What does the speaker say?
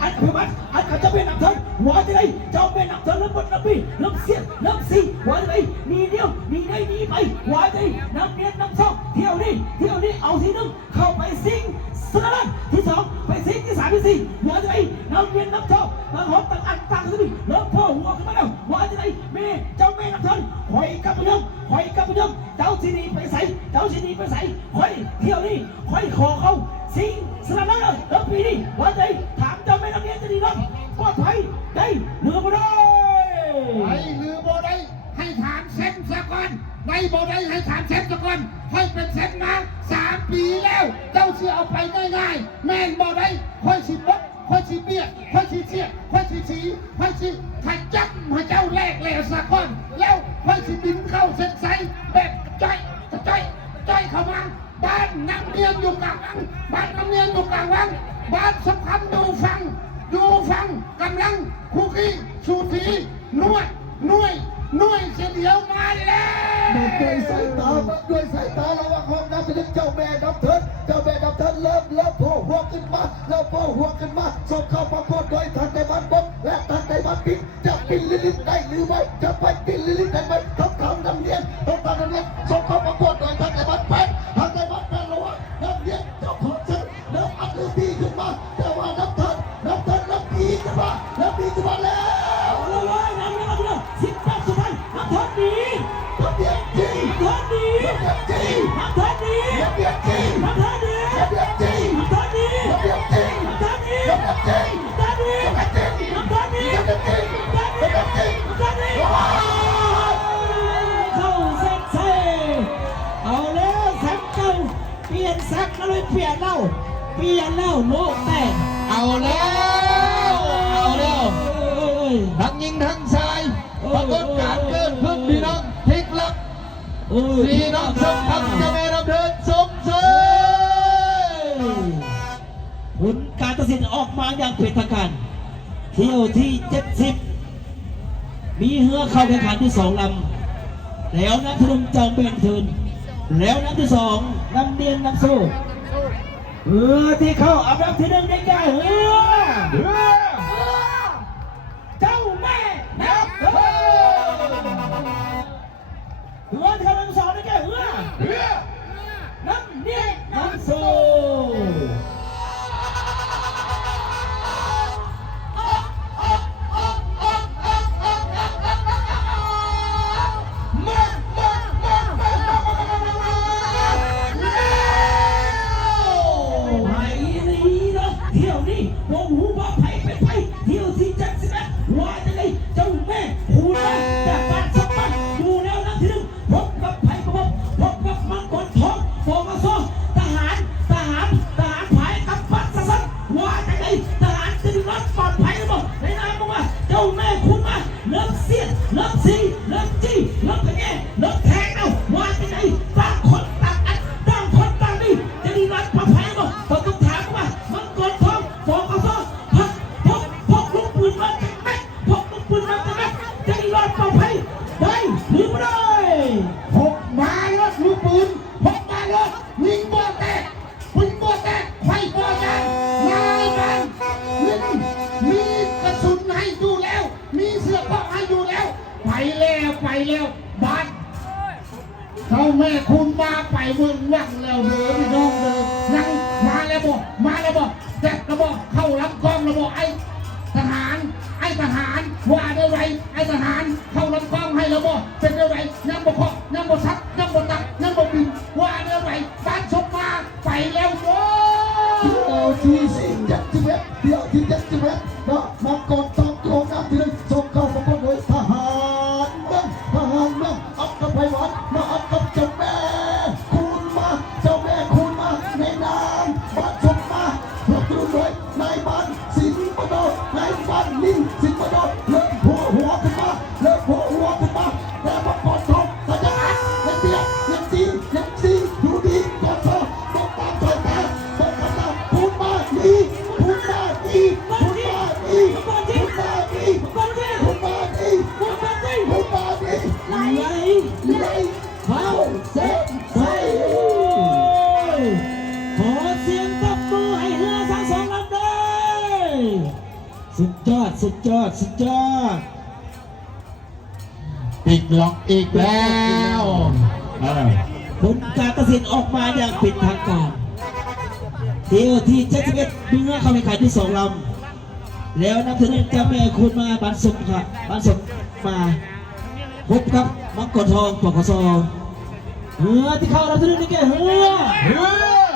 อันพิบัติอันเขาจะเป็นนักเทินว่าจะได้เจ้าเป็นนักเทินแล้วบนน้ำปีน้ำเสียน้ำซีว่าจะได้มีเดียวมีได้มีไปว่าจะได้น้ำเนียนน้ำซอกเที่ยวนี้เอาที่หนึ่งเข้าไปซิงสนามที่สองไปซิงที่สามที่สี่ว่าจะได้น้ำเนียนน้ำซอกต่างหอบต่างอันต่างที่นี่แล้วพ่อหัวขึ้นมาแล้วว่าจะได้เมย์เจ้าเมย์นักเทินหอยกับเรื่องเจ้าซีนีไปใส่หอยเที่ยวนี้หอยคอเขาสิงสนามนั้นแล้วปีนี้ว่าจะถามเจ้าเมย์นักเรียนจะดีน้องปลอดภัยได้หรือไม่ได้ไอ้หรือบ่ได้ให้ถามเซมสะก่อนในบ่ได้ให้ถามเซมสะก่อนให้เป็นเซมมา3 ปีแล้วเจ้าเสียเอาไปง่ายๆแม่นบ่ได้ค่อยสิบดค่อยสิเบี้ยค่อยสิเสียค่อยสิสีค่อยสิถ้าจับให้เจ้าแลกแล้วสะก่อนแล้วค่อยสิบินเข้าเส้นใสแบบจ้อยเข้ามาบ้านน้ำเนียนอยู่กลางวังบ้านสำคัญอยู่ฟังกำลังคุกกี้สูสีนวดเสียเดียวมาแล้วด้วยสายตาระวังห้องน้ำจะนึกเจ้าแม่ดับเถิดเริ่มโผล่หัวขึ้นมาส่งเข้าประกวดโดยทันในบ้านบกและทันในบ้านปิดจะปิดลิลิตได้หรือไม่จะไปปิดลิลิตได้ไหมต้องทำน้ำเนียนส่งเข้าประกวดโดยทันในบ้านแปดระวังน้ำเนียนเจ้าของเส้นน้ำอัดตีขึ้นมาแต่ว่าน้ำดีขึ้นมาแล้วน้ำสิบแปดสุดท้ายน้ำทันดีเข้าเส้นชัยเอาแล้วแซมเก่าเปลี่ยนซักแล้วเปลี่ยนแล้วโลกแตกเอาแล้วทั้งยิงทั้งชายปรากฏการเกิดขึ้นพี่น้องพลิกลับพี่น้องสมพักจะไม่รับเดินสมเสยผลการตัดสินออกมาอย่างเป็นทางการเที่ยวที่70มีเรือเข้าแข่งขันที่2 ลำแล้วนักทะลุเจ้าเป็นเทินแล้วนัดที่2น้ำเนียนน้ำโซ่ที่เข้าอันดับที่1ได้แก่เรือเจ้าแม่นับเทินที่เข้าอันดับ2ได้แก่เรือน้ำเนียนน้ำโซ่วงหูว่าไผ่เป็นไผ่เที่ยวที่71ว่าจะไงเจ้าแม่คูณมาจากบ้านสักบ้านอยู่แล้วนะที่1พบกับไผ่พบกับมังกรทองปกสทหารไผ่กับปัสสันว่าจะไงทหารจะรักปลอดภัยหรือเปล่าในนามบอกว่าเจ้าแม่คูณมาเลิกเสียดเลิกซีเลิกจี้เลิกแง่เลิกแทงเอาว่าจะไงต่างคนต่างอันต่างคนต่างนี่จะดีรักปลอดภัยหรือเปล่าต้องถามว่ามังกรทองปกสพกลูกปืนมาจากแม็กจะรอดปลอดภัยได้หรือไม่ได้พกมาแล้วลูกปืนพกมาแล้วยิงบ่แตกปืนบ่แตกไฟบ่ยางนายบ้านมีกระสุนให้อยู่แล้วมีเสื้อผ้าให้อยู่แล้วไปแล้วบ้านเจ้าแม่คุณมาไปเมืองวังแล้วเด้อพี่น้องเด้อยังมาแล้วบอกแจ็คระบอกเข้ารับกองระบอกไอ้ทหารว่าได้ไรไอ้ทหารเข้ารับกองให้ระบอกเป็นได้ไรยังบ่เคาะยังบ่ซักยังบ่ตักยังบ่บินว่าได้ไรบ้านชกมาไปแล้วโว้ที่71เที่ยวที่71นะมังกรทองโคงน้ำที่1ส่งเข้าประกวดโดยทหารเมืองอัดกับไพวันมาอัดกับเจ้าแม่คูณมาในนามบ้านชมมาพวกดูโดยนายบ้านสิงห์ปโดนายบ้านลิงสิงห์ปโดเริ่มโผล่หัวขึ้นมาแต่มังกรทองถ้าจะอัดยังเบียดยังซีดูดีก่อนเธอต้องตามถอยแต่ต้องกำลังคูณมาอีไหลเข้าเส้นชัยขอเสียงตบมือให้เรือทั้ง2 ลำด้วย สุดยอดสุดยอด ปิดล็อกอีกแล้ว ผลการตัดสินออกมาอย่างเป็นทางการเที่ยวที่71เมื่อเข้าไปขายที่2 ลำแล้วนักเทนนิสจะแม่คุณมาบันสุกค่ะบันสุกมาพบกับมังกรทองปกสที่เข้านักเทนนิสนี่แกเฮือ